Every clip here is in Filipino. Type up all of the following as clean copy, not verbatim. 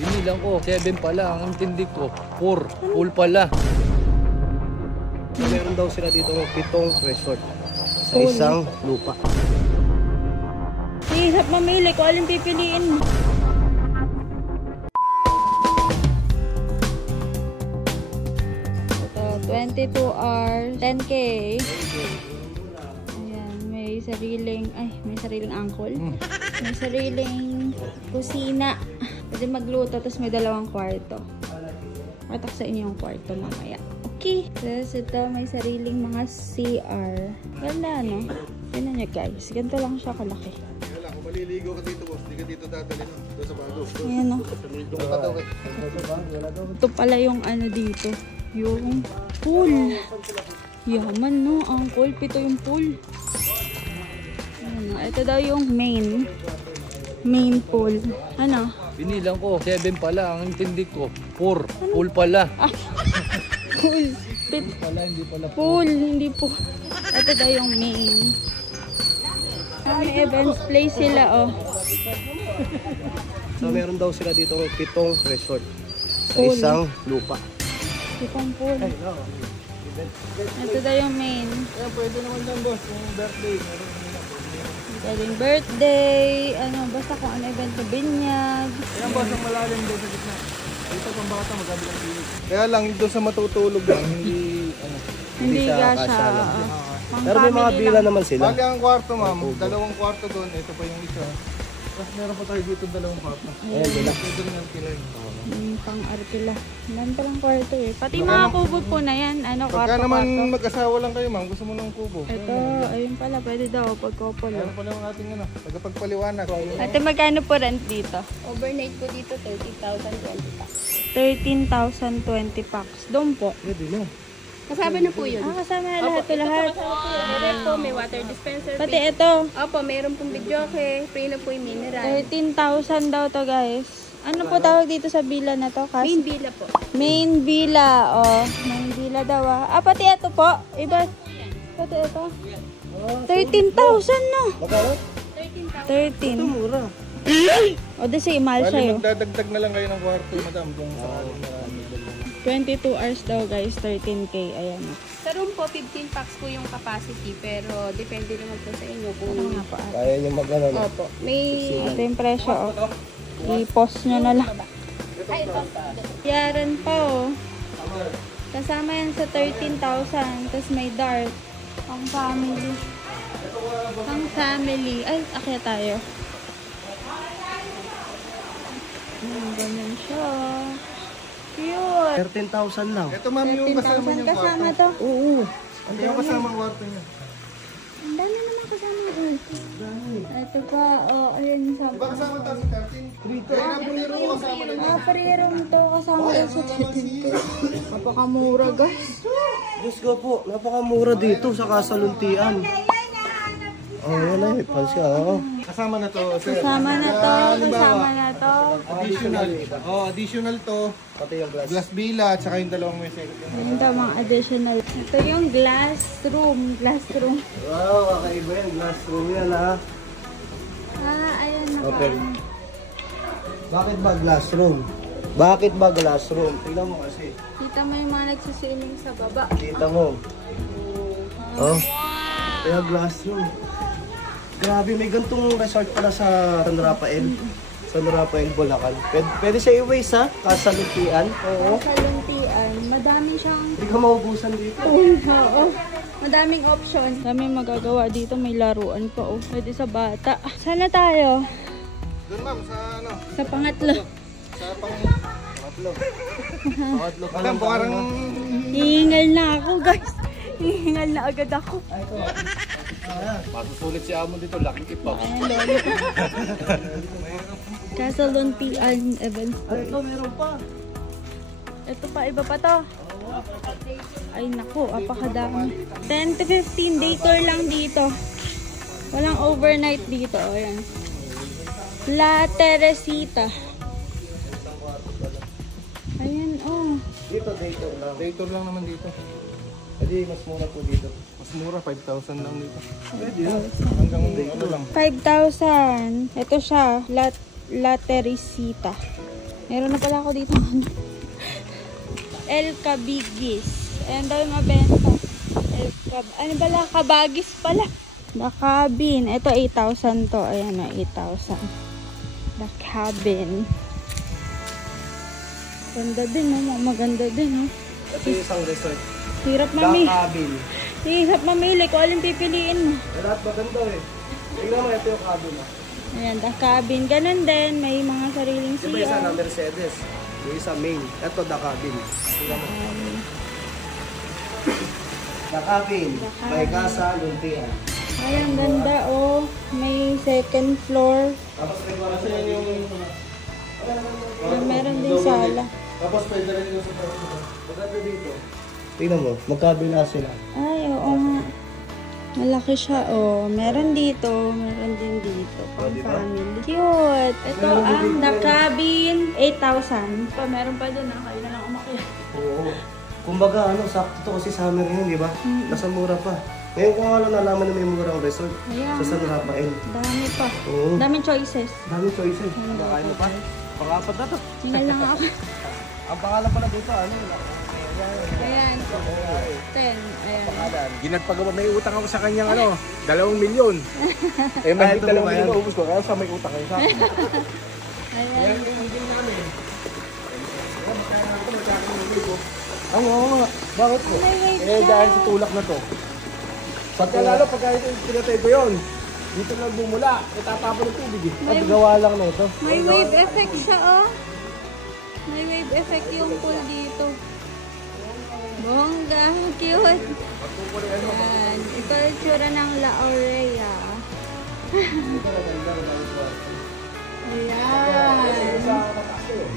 Binilang ko, 7 pala. Ang intindi ko, 4. Full pala. Meron daw sila dito ng 7 resort sa isang lupa. Hirap mamili kung alin pipiliin mo. Ito, 22 hours, 10K. Ayan, may sariling angkol. May sariling kusina. Pwede magluto, tapos may 2 kwarto. Patak sa inyo yung kwarto mamaya. Okay. Tapos ito, may sariling mga CR. Ganda, no? Tignan nyo guys. Ganito lang siya kalaki. Wala, kung maliligo ka dito, boss, di ka dito dadalhin. Doon sa bago. Ayan, no? Doon ka daw, Ito pala yung ano dito. Yung pool. Yaman, no? Ang pool. 7 yung pool. Ayan, no? Ito daw yung main pool. Ano? Binilang ko, 7 pala. Ang intindi ko, 4. Full pala. Pool. Pala, hindi pala. Pool, hindi po. Ito daw yung main. May events place sila, oh. So meron daw sila dito ng 7 resort sa Pool. isang lupa. Itong pool. Ito daw yung main. Ayan, pwede naman lang, boss, yung birthday. Pwedeng birthday, ano, basta kung ano event na binyag. Ayan, boss, ang malalim doon sa gitna. Dito pang bata, magkabilang pilit. Kaya lang, doon sa matutulog lang, hindi, ano. Hindi sa ka kasya siya. lang. Pang Pero may mga family villa lang. naman sila. Bali ang kwarto, ma'am. 2 kwarto doon. Ito pa yung isa. Tapos meron pa tayo dito 2 kwarto. Ayan, villa. Pwede rin yung pilay. Pang arkila. Ilan pa lang kwarto eh. Pati mga kubo po na yan. Ano, Pagka naman kwarto-kwarto. mag-asawa lang kayo, ma'am, gusto mo ng kubo. Ito, ayun pala. Pwede daw pag couple. Ano pala ang ating ano, tagapagpaliwanag. Ate, magkano po rent dito? Overnight po dito, 30,020 packs. 13,020 packs. Doon po. Pwede na. Kasama na po yun. Kasama na lahat to lahat. Kasama po yun. May ref po, may water dispenser. Pati ito. Opo, mayroon pong videoke. Free na po yung mineral. 13,000 daw to guys. Ano po tawag dito sa villa na to? Main villa po. Main villa. Oh, main villa daw ah. Pati ito po. Iba. Pati ito. 13,000 no. Magkano? 13. Mura. O, di si Imal Bali, sa'yo. magdadagdag na lang kayo ng kwarto, madam, kung sakaling marami. 22 hours daw guys, 13K. Ayan. Sa room po, 15 packs po yung capacity. Pero depende naman po sa inyo kung... Ano nga po ate? Kaya yung magano na. Opo. May... Ito yung presyo oh. I-post nyo na lang. Ay, ito. Yaran pa oh. Kasama yan sa 13,000. Tapos may dart. Pang family. Pang family. Ay, akyat tayo. Ganyan siya. Cute. 13,000 lang. Ito, ma'am, yung kasama 13,000 niyang kasama kwarto. to. Oo. Ito yung kasama ang kwarto niya. Ang dami naman kasama ito. Ito pa, oh, ayun sa... Diba kasama tayo sa 13? Kaya nga po niro mo kasama na Mga pre-room to kasama rin sa 13. Napakamura guys. Diyos ko po, napakamura dito sa kasaluntian. Oh, yan na eh. Pansya, oh. Kasama na to, sir. Kasama na to, kasama na to. Additional. Oh, additional to. Pati yung glass. Glass bila at saka yung 2 may second. Yung mga additional. Ito yung glass room. Glass room. Wow, kakaiba yan. Glass room yan, ha? Ayan na Open. Bakit ba glass room? Bakit ba glass room? Tingnan mo kasi. Kita mo yung mga nagsiswimming sa baba. Kita mo. Oh. Kaya glass room. Grabe, may gantong resort pala sa San Rafael. San Rafael, Bulacan. Pwede siya i-waste, ha? Kasalutian. Oo. Kaluntian. Madami siyang... Hindi ka maubusan dito. Oo. Madaming option. Daming magagawa dito. May laruan pa. Oh. Pwede sa bata. Sana tayo. Doon, ma'am, sa ano? Sa pangatlo. Sa pangatlo. Pangatlo. Madam, parang... Hihingal na ako, guys. Hihingal na agad ako. Masusulit si Amo dito, laki kipa. Ayan, lolo. Kasaluntian events. Ay, ito, meron pa. Ito pa, iba pa to. Ay, naku, apakadami. 10 to 15 day tour lang dito. Walang overnight dito. Ayan. La Teresita. Ayan, oh. Dito, dito lang. Day tour lang naman dito. Hindi, mas mura po dito. Mas mura, 5,000 lang dito. Pwede na. Hanggang ano lang. 5,000. Ito siya, La Teresita. Meron na pala ako dito. El Cabigis. Ayan daw yung mabenta. Ano pala? Kabagis pala. The Cabin. Ito 8,000 to. Ayan o, 8,000. The Cabin. Ganda din, no? Maganda din, no? Ito yung isang resort. Hirap mamili. The Cabin. Hirap mamili. Kung alin pipiliin mo. Lahat maganda eh. Tingnan mo, ito yung cabin. Ayan, The Cabin. Ganun din. May mga sariling Diba isa na CR. Mercedes? Yung isa main. Ito, The Cabin. Tingnan mo. The Cabin. May kasa, luntian. Ayan, ganda, oh. May second floor. Tapos may kasa yung... Meron din sala. Tapos pwede rin yung sa maganda dito. Tingnan mo, magkabila sila. Ay, oo nga. Malaki siya, oh. Meron dito, meron din dito. Pang family. Cute! Ito ang The Cabin. 8,000. Pa, meron pa dun, kayo na lang umakyat. Oo. Kumbaga, sakto to kasi summer ngayon, di ba? Nasa mura pa. Ngayon ko nga lang nalaman na may murang resort Ayan. sa San Rafael. Dami pa. Oo. Daming choices. Daming choices. Bakain mo pa? Pangapat na to. Singal lang ako. Ang pangalan pala dito, Ayan. 10. Ayan. Ginagpagawa, may utang ako sa kanyang 2 milyon. Eh, may 2 milyon na ubus ko, kaya sa may utang kayo sa akin. Ayan. Yan yung hindi namin. Oo nga. Bakit po? May wave Eh, siya. dahil sa tulak na to. Pagka lalo, pagka ito pinatay ko yun, dito lang bumula, itatapon ng tubig eh. May- At gawa lang na ito. May wave effect siya, oh. May wave effect yung pool dito. Bongga, cute. Ayan. Ito yung tsura ng La Aurea. Ayan.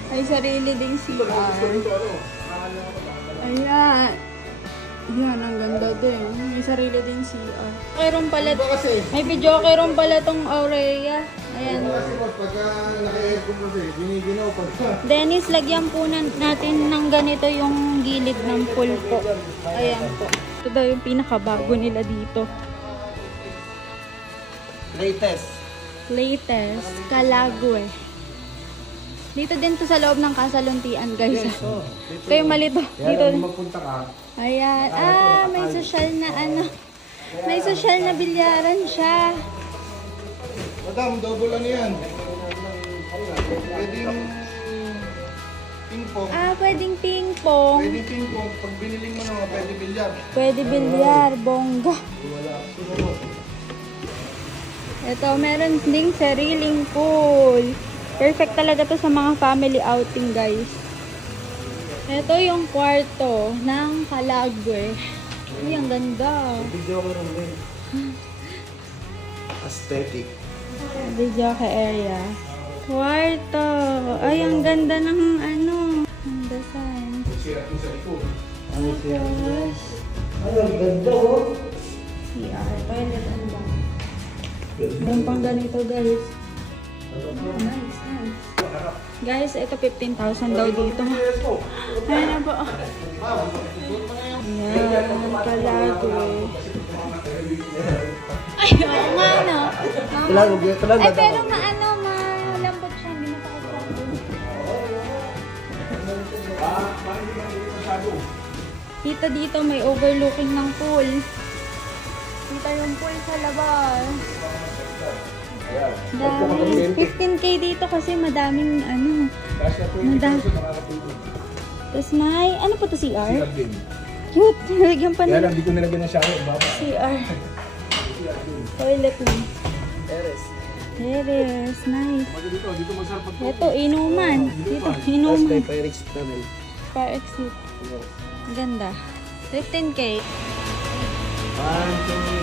Ay, sarili ding CR. Ayan. Yan, ang ganda din. May sarili din CR. Kairon pala. May video kairon pala tong Aurea. Ayan. Pagka naka-aircon kasi, giniginaw pagka. Dennis, lagyan po natin ng ganito yung gilid ng pool po. Ayan po. Ito daw yung pinakabago nila dito. Latest, Calagüe. Dito din to sa loob ng Kasaluntian, guys. Ito yung malito. Dito. Magpunta ka. Ayan. May social na may social na bilyaran siya. Madam, double ano yan? Pwedeng ping-pong. Pwedeng ping-pong. Pwedeng ping-pong. Pag biniling mo naman, pwede bilyar. Pwede bilyar, bongga. Ito, meron ding sariling pool. Perfect talaga to sa mga family outing, guys. Ito yung kwarto ng Calagüe. Ay, ang ganda. Video ko rin din. Aesthetic. Video ka area. Kwarto. Ay, ang ganda ng ang design. Tapos, Ay, ang ganda oh. CR. Toilet and bath. Meron pang ganito, guys. Nice, nice. Guys, ito 15,000 daw dito. Ayan na po. Ayan, Calagüe. Ay, oo nga, no? Ay, pero malambot siya. Hindi matakot. Dito may overlooking ng pool. Kita yung pool sa labas. Dami. 15K dito kasi madaming Tapos may, ano po to, CR? Cute. Nalagyan pa Kaya na lang, di ko nilagyan ng shower. Baba. CR. Toilet lang. Terrace. Nice. Dito masarap pag Ito, inuman. Dito, inuman. Fire exit namin. Fire exit. Ganda. 15K. 1, 2,